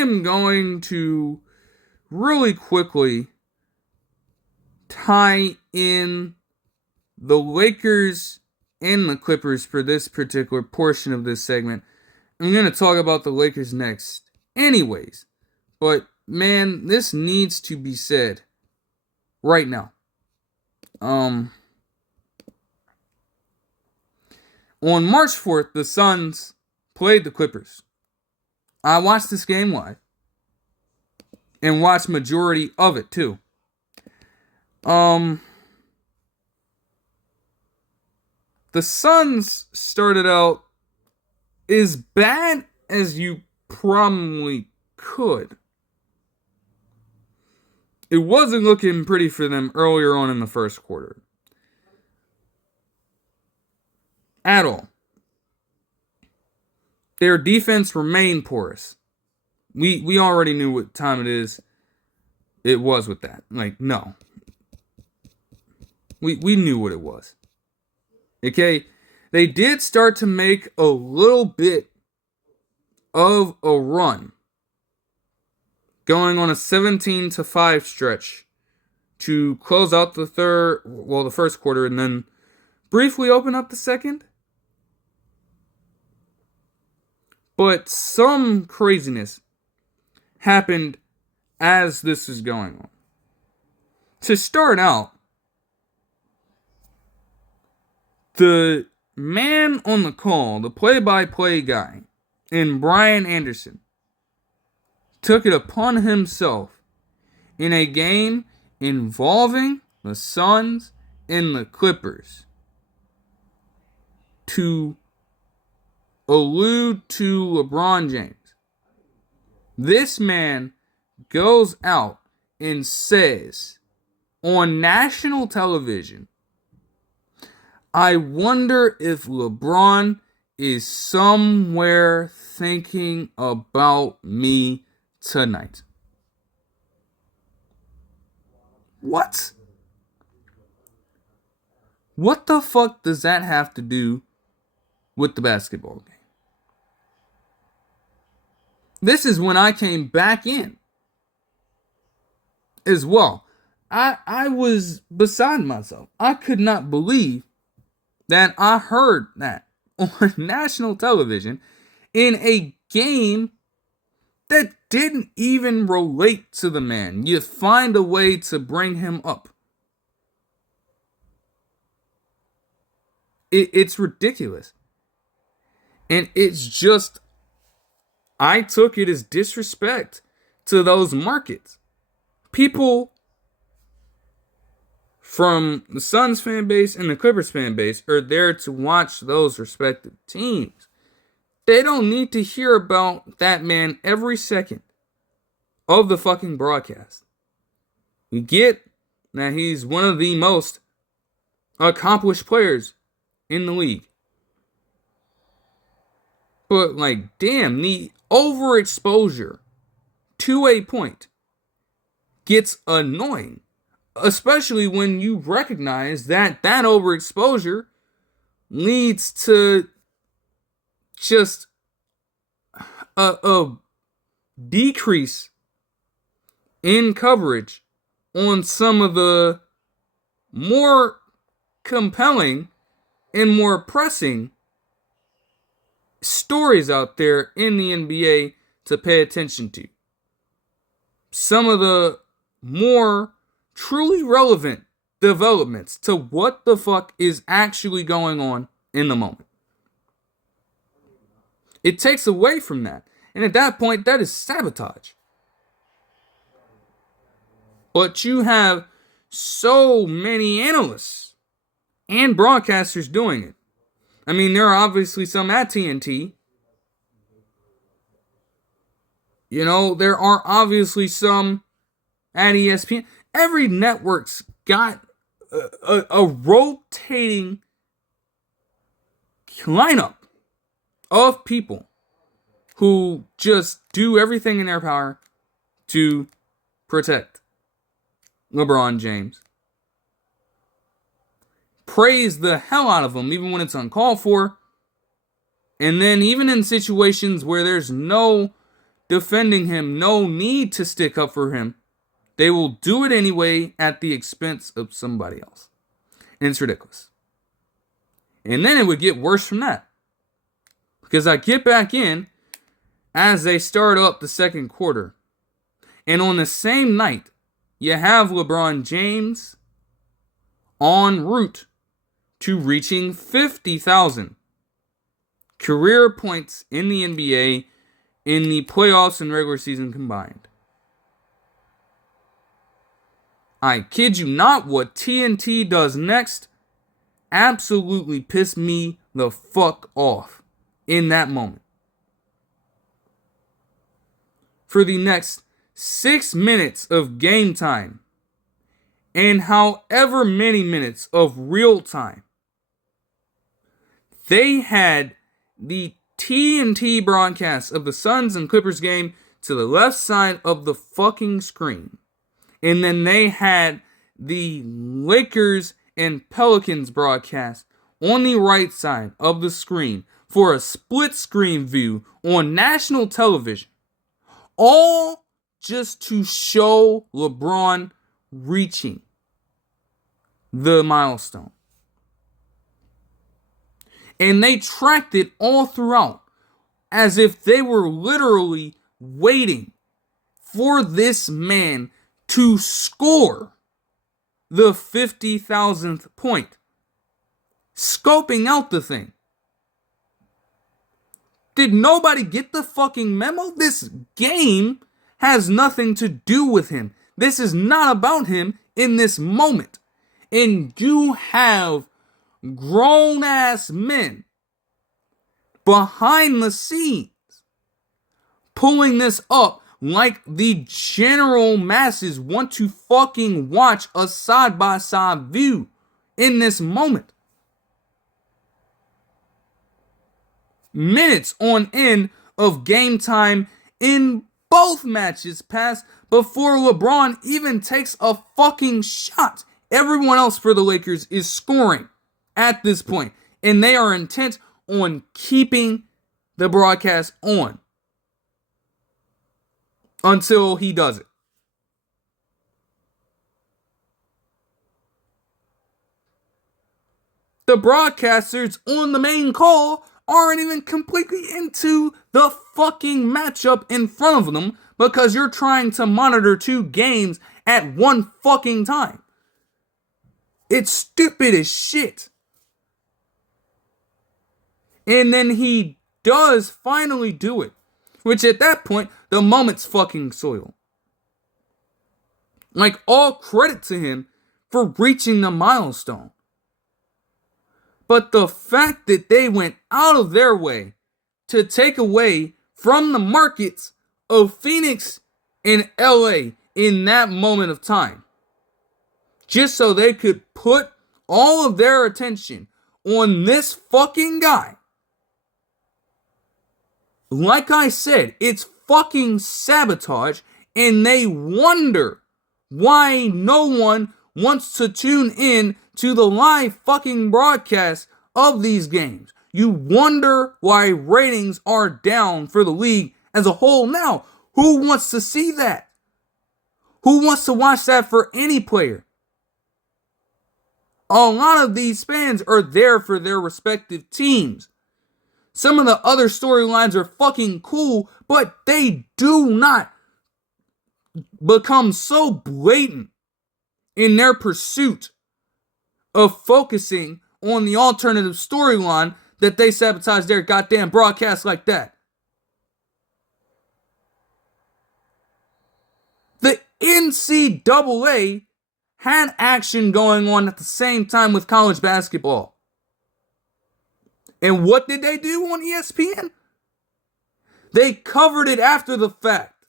am going to really quickly tie in the Lakers and the Clippers for this particular portion of this segment. I'm going to talk about the Lakers next anyways. But, man, this needs to be said right now. On March 4th, the Suns played the Clippers. I watched this game live. And watched majority of it, too. The Suns started out as bad as you probably could. It wasn't looking pretty for them earlier on in the first quarter. At all. Their defense remained porous. We already knew what time it was with that. Like, no. We knew what it was. Okay? They did start to make a little bit of a run. Going on a 17-5 stretch to close out the first quarter, and then briefly open up the second. But some craziness happened as this is going on. To start out, the man on the call, the play-by-play guy, and Brian Anderson, took it upon himself in a game involving the Suns and the Clippers to allude to LeBron James. This man goes out and says on national television, I wonder if LeBron is somewhere thinking about me tonight. What? What the fuck does that have to do with the basketball game? This is when I came back in as well. I was beside myself. I could not believe that I heard that on national television in a game that didn't even relate to the man. You find a way to bring him up. It's ridiculous. And it's just, I took it as disrespect to those markets. People from the Suns fan base and the Clippers fan base are there to watch those respective teams. They don't need to hear about that man every second of the fucking broadcast. We get that he's one of the most accomplished players in the league. But, like, damn, the overexposure to a point gets annoying. Especially when you recognize that overexposure leads to just a decrease in coverage on some of the more compelling and more pressing stories out there in the NBA to pay attention to. Some of the more truly relevant developments to what the fuck is actually going on in the moment. It takes away from that. And at that point, that is sabotage. But you have so many analysts and broadcasters doing it. I mean, there are obviously some at TNT. You know, there are obviously some at ESPN. Every network's got a rotating lineup of people who just do everything in their power to protect LeBron James. Praise the hell out of him, even when it's uncalled for. And then even in situations where there's no defending him, no need to stick up for him. They will do it anyway at the expense of somebody else. And it's ridiculous. And then it would get worse from that. Because I get back in as they start up the second quarter. And on the same night, you have LeBron James en route to reaching 50,000 career points in the NBA in the playoffs and regular season combined. I kid you not, what TNT does next absolutely pissed me the fuck off in that moment. For the next 6 minutes of game time and however many minutes of real time, they had the TNT broadcast of the Suns and Clippers game to the left side of the fucking screen. And then they had the Lakers and Pelicans broadcast on the right side of the screen for a split screen view on national television. All just to show LeBron reaching the milestone. And they tracked it all throughout as if they were literally waiting for this man to score the 50,000th point. Scoping out the thing. Did nobody get the fucking memo? This game has nothing to do with him. This is not about him in this moment. And you have grown-ass men behind the scenes pulling this up like the general masses want to fucking watch a side-by-side view in this moment. Minutes on end of game time in both matches pass before LeBron even takes a fucking shot. Everyone else for the Lakers is scoring at this point, and they are intent on keeping the broadcast on until he does it. The broadcasters on the main call aren't even completely into the fucking matchup in front of them because you're trying to monitor two games at one fucking time. It's stupid as shit. And then he does finally do it. Which at that point, the moment's fucking soil. Like, all credit to him for reaching the milestone. But the fact that they went out of their way to take away from the markets of Phoenix and LA in that moment of time, just so they could put all of their attention on this fucking guy. Like I said, it's fucking sabotage, and they wonder why no one wants to tune in to the live fucking broadcast of these games. You wonder why ratings are down for the league as a whole now. Who wants to see that? Who wants to watch that for any player? A lot of these fans are there for their respective teams. Some of the other storylines are fucking cool, but they do not become so blatant in their pursuit of focusing on the alternative storyline that they sabotage their goddamn broadcast like that. The NCAA had action going on at the same time with college basketball. And what did they do on ESPN? They covered it after the fact.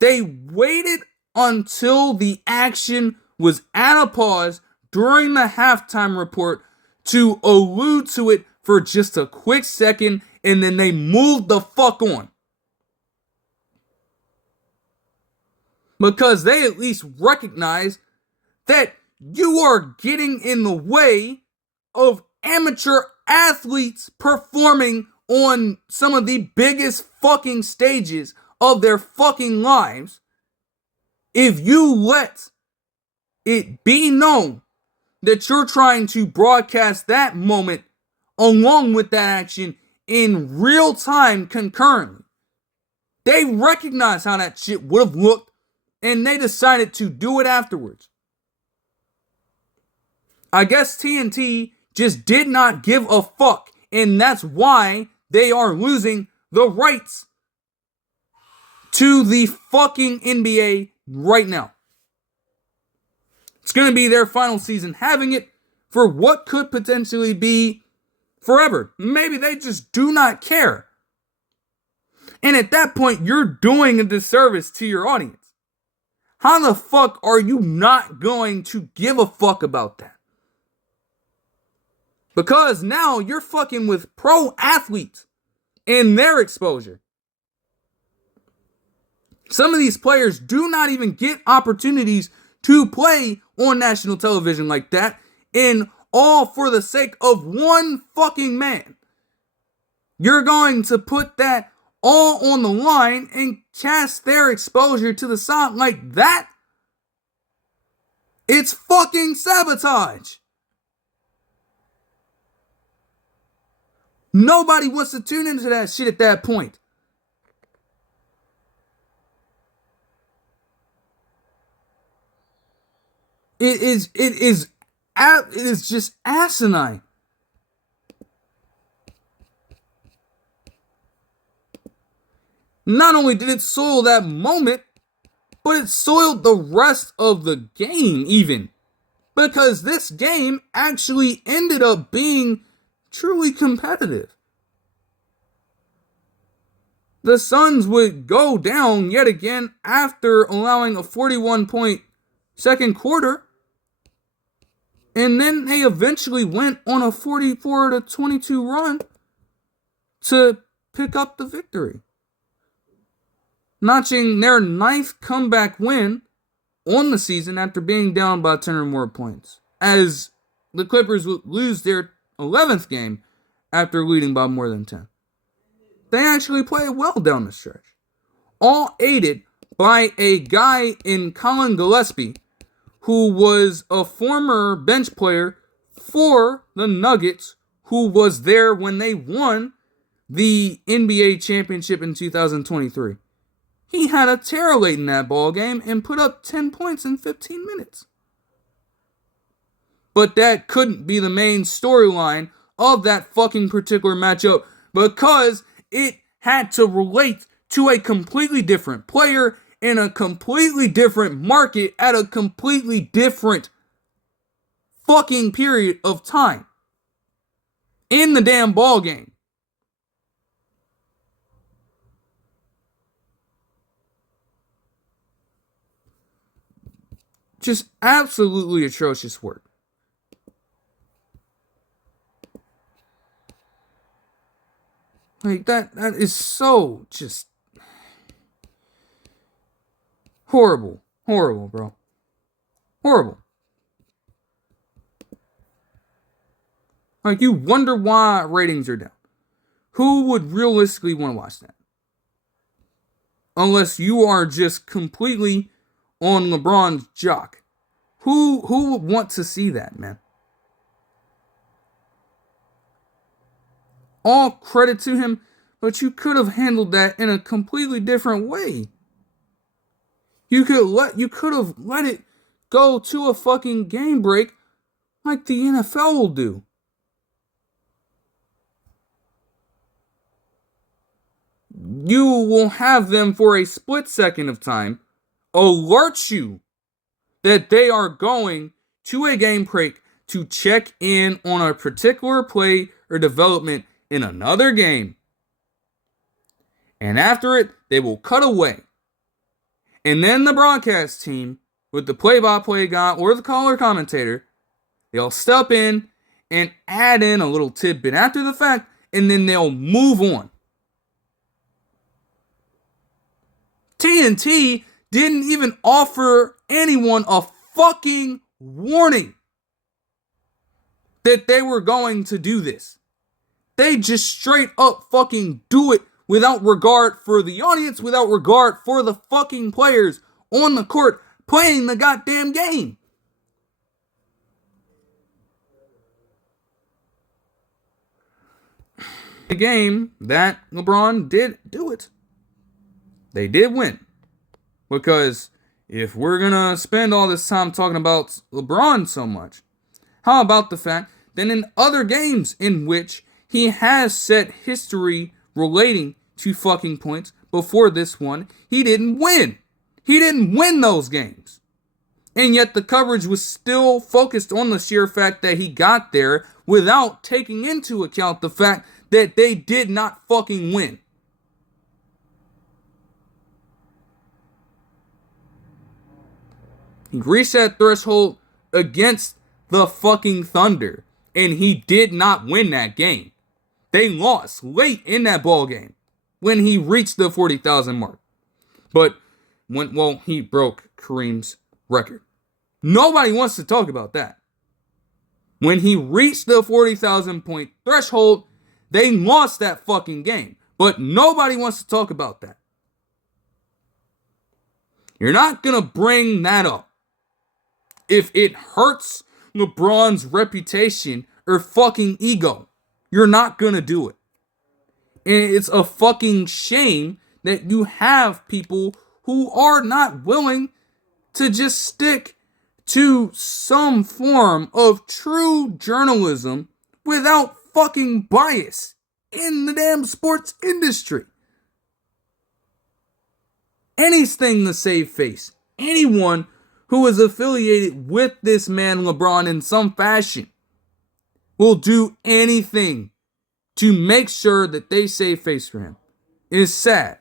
They waited until the action was at a pause during the halftime report to allude to it for just a quick second, and then they moved the fuck on. Because they at least recognize that you are getting in the way of amateur athletes performing on some of the biggest fucking stages of their fucking lives, if you let it be known that you're trying to broadcast that moment along with that action in real time concurrently, they recognize how that shit would have looked and they decided to do it afterwards. I guess TNT just did not give a fuck, and that's why they are losing the rights to the fucking NBA right now. It's going to be their final season having it for what could potentially be forever. Maybe they just do not care. And at that point, you're doing a disservice to your audience. How the fuck are you not going to give a fuck about that? Because now you're fucking with pro athletes and their exposure. Some of these players do not even get opportunities to play on national television like that, and all for the sake of one fucking man. You're going to put that all on the line and cast their exposure to the side like that? It's fucking sabotage. Nobody wants to tune into that shit at that point. It is just asinine. Not only did it soil that moment, but it soiled the rest of the game even. Because this game actually ended up being truly competitive. The Suns would go down yet again after allowing a 41-point second quarter. And then they eventually went on a 44-22 run to pick up the victory, notching their 9th comeback win on the season after being down by 10 or more points, as the Clippers would lose their 11th game after leading by more than 10. They actually played well down the stretch, all aided by a guy in Colin Gillespie, who was a former bench player for the Nuggets, who was there when they won the NBA championship in 2023. He had a tear late in that ball game and put up 10 points in 15 minutes. But that couldn't be the main storyline of that fucking particular matchup, because it had to relate to a completely different player in a completely different market at a completely different fucking period of time in the damn ball game. Just absolutely atrocious work. Like, that is so just horrible. Horrible, bro. Horrible. Like, you wonder why ratings are down. Who would realistically want to watch that? Unless you are just completely on LeBron's jock. Who would want to see that, man? All credit to him, but you could have handled that in a completely different way. You could have let it go to a fucking game break like the NFL will do. You will have them for a split second of time alert you that they are going to a game break to check in on a particular play or development in another game. And after it, they will cut away. And then the broadcast team, with the play-by-play guy or the color commentator, they'll step in and add in a little tidbit after the fact, and then they'll move on. TNT didn't even offer anyone a fucking warning that they were going to do this. they just straight up fucking do it without regard for the audience, without regard for the fucking players on the court playing the goddamn game. The game that LeBron did do it. They did win. Because if we're gonna spend all this time talking about LeBron so much, how about the fact that in other games in which he has set history relating to fucking points before this one, he didn't win. He didn't win those games. And yet the coverage was still focused on the sheer fact that he got there without taking into account the fact that they did not fucking win. He reached that threshold against the fucking Thunder, and he did not win that game. They lost late in that ball game when he reached the 40,000 mark. But he broke Kareem's record. Nobody wants to talk about that. When he reached the 40,000 point threshold, they lost that fucking game. But nobody wants to talk about that. You're not going to bring that up if it hurts LeBron's reputation or fucking ego. You're not going to do it. And it's a fucking shame that you have people who are not willing to just stick to some form of true journalism without fucking bias in the damn sports industry. Anything to save face. Anyone who is affiliated with this man LeBron in some fashion will do anything to make sure that they save face for him. It's sad.